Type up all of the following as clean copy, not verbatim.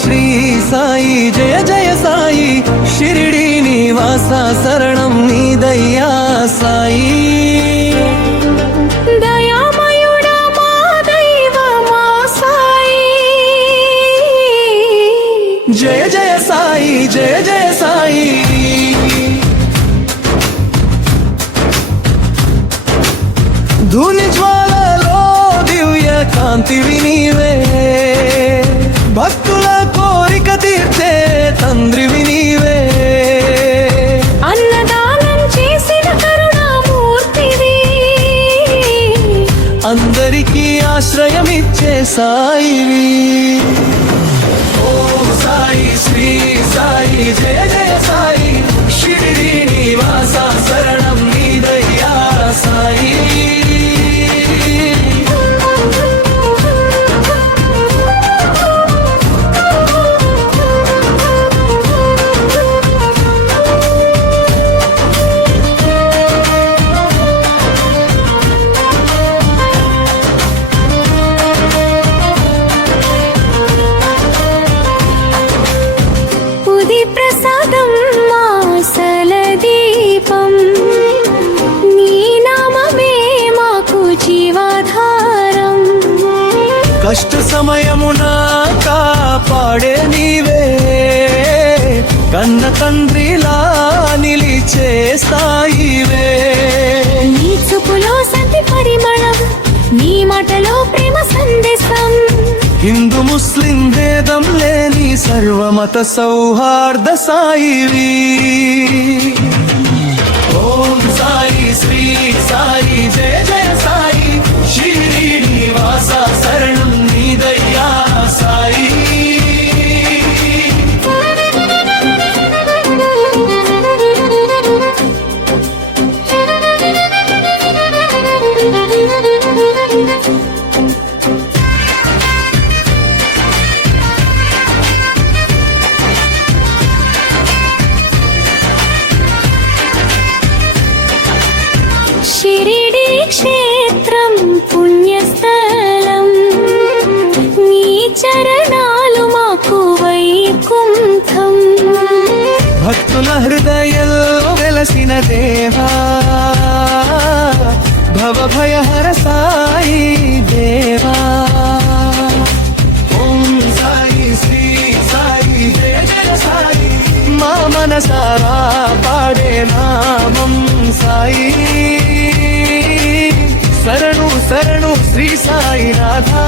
శ్రీ సాయి జయ జయ సాయి షిరిడి నివాస శరణం నీదయ్యా సాయి దయామయుడా మా దైవమా సాయి జయ జయ సాయి జయ జయ సాయి ధూని జ్వాలలో దివ్య కాంతివి నీవే భక్తుల కోరిక తీర్చే తండ్రివి నీవే అన్నదానం చేసిన కరుణామూర్తివి అందరికీ ఆశ్రయమిచ్చే సాయివి ఓం సాయి శ్రీ సాయి జయ జయ సాయి షిరిడి నివాస శరణం నీదయ్యా సాయి ప్రసాదం మాసల దీపం నీ నామమే మాకు జీవాధారం కష్ట సమయమున కాపాడే నీవే కన్న తండ్రిలా నిలిచే సాయివే నీ చూపులో సంతి పరిమళం నీ మాటలో ప్రేమ సందేశం హిందూ ముస్లిం భేదం లేని సర్వమత సౌహార్ద సాయివి ఓం సాయి శ్రీ సాయి జయ జయ సాయి షిరిడి నివాస శరణం నీదయ్యా సాయి షిరిడి క్షేత్రం పుణ్యస్థలం నీ చరణాలు మాకు వైకుంఠం భక్తుల హృదయంలో వెలసిన దేవా భవభయహర సాయి దేవా ఓం సాయి శ్రీ సాయి జయ జయ సాయి మా మనసారా పాడే నామం సాయి శరణు శరణు శ్రీ సాయి నాథా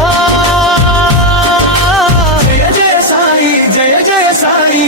జయ జయ సాయి జయ జయ సాయి